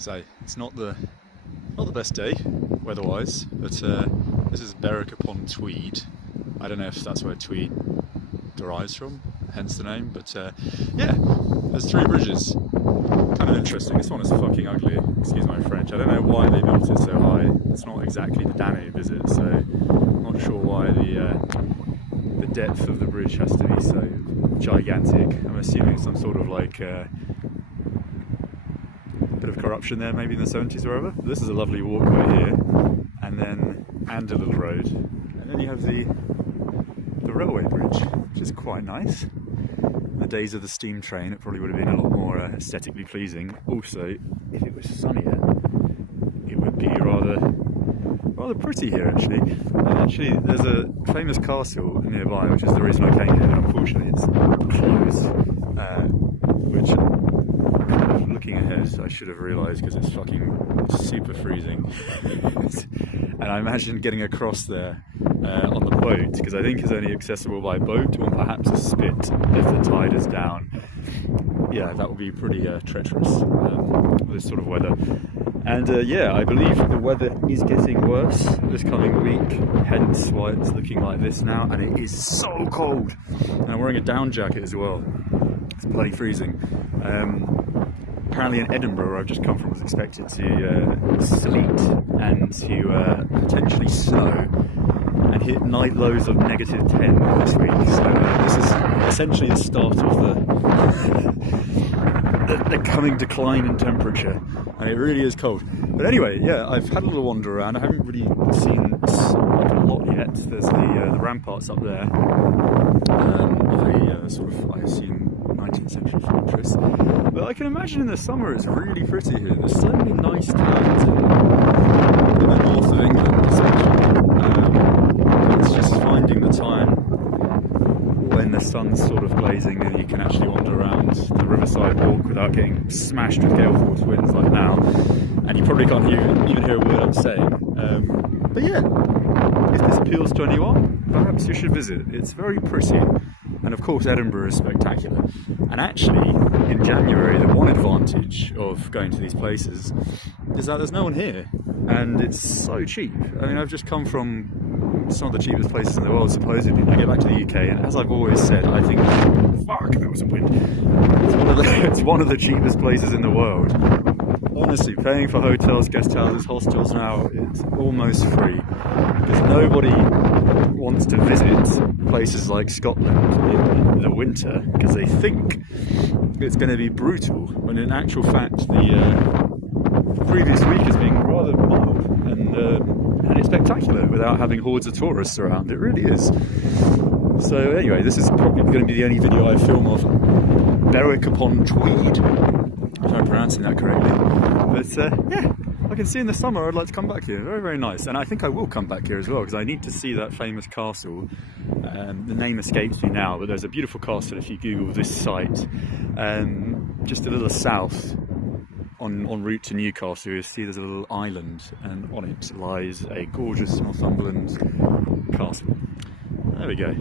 So it's not the best day weather-wise, but this is Berwick-upon-Tweed. I don't know if that's where Tweed derives from, hence the name, but yeah, there's 3 bridges. Kind of interesting. This one is fucking ugly, excuse my French. I don't know why they built it so high. It's not exactly the Danube, is it? So I'm not sure why the depth of the bridge has to be so gigantic. I'm assuming some sort of like bit of corruption there, maybe in the 70s or wherever. This is a lovely walkway here, and a little road, and then you have the railway bridge, which is quite nice. In the days of the steam train, it probably would have been a lot more aesthetically pleasing. Also, if it was sunnier, it would be rather pretty here, actually. Actually, there's a famous castle nearby, which is the reason I came here, and unfortunately it's closed, which, kind of looking ahead, I should have realised, because it's fucking super freezing. And I imagine getting across there on the boat, because I think it's only accessible by boat or perhaps a spit if the tide is down. Yeah, that would be pretty treacherous with this sort of weather. And yeah, I believe the weather is getting worse this coming week, hence why it's looking like this now, and it is so cold. And I'm wearing a down jacket as well. It's bloody freezing. Apparently in Edinburgh, where I've just come from, was expected to sleet and to potentially snow and hit night lows of -10 this week. So this is essentially the start of the coming decline in temperature, and it really is cold. But anyway, yeah, I've had a little wander around. I haven't really seen like a lot yet. There's the ramparts up there of a sort of, I assume, 19th century fortress. But I can imagine in the summer it's really pretty here. There's so many nice towns in the north of England, especially. It's just finding the time when the sun's sort of glazing and you can actually wander around the riverside walk without getting smashed with gale force winds like now. And you probably can't even hear a word I'm saying. But yeah, if this appeals to anyone, perhaps you should visit. It's very pretty. And of course Edinburgh is spectacular. And actually, in January, the one advantage of going to these places is that there's no one here. And it's so cheap. I mean, I've just come from some of the cheapest places in the world, supposedly. I get back to the UK, and as I've always said, I think, fuck, that was a wind. It's one of the cheapest places in the world. Honestly, paying for hotels, guest houses, hostels now, it's almost free. Because nobody wants to visit places like Scotland in the winter because they think it's going to be brutal, when in actual fact the previous week has been rather mild and it's spectacular without having hordes of tourists around. It really is. So anyway, this is probably going to be the only video I film of Berwick-upon-Tweed, if I'm pronouncing that correctly. But yeah, I can see in the summer I'd like to come back here. Very, very nice. And I think I will come back here as well, because I need to see that famous castle. The name escapes me now, but there's a beautiful castle if you Google this site. Just a little south en route to Newcastle, you see there's a little island, and on it lies a gorgeous Northumberland castle. There we go.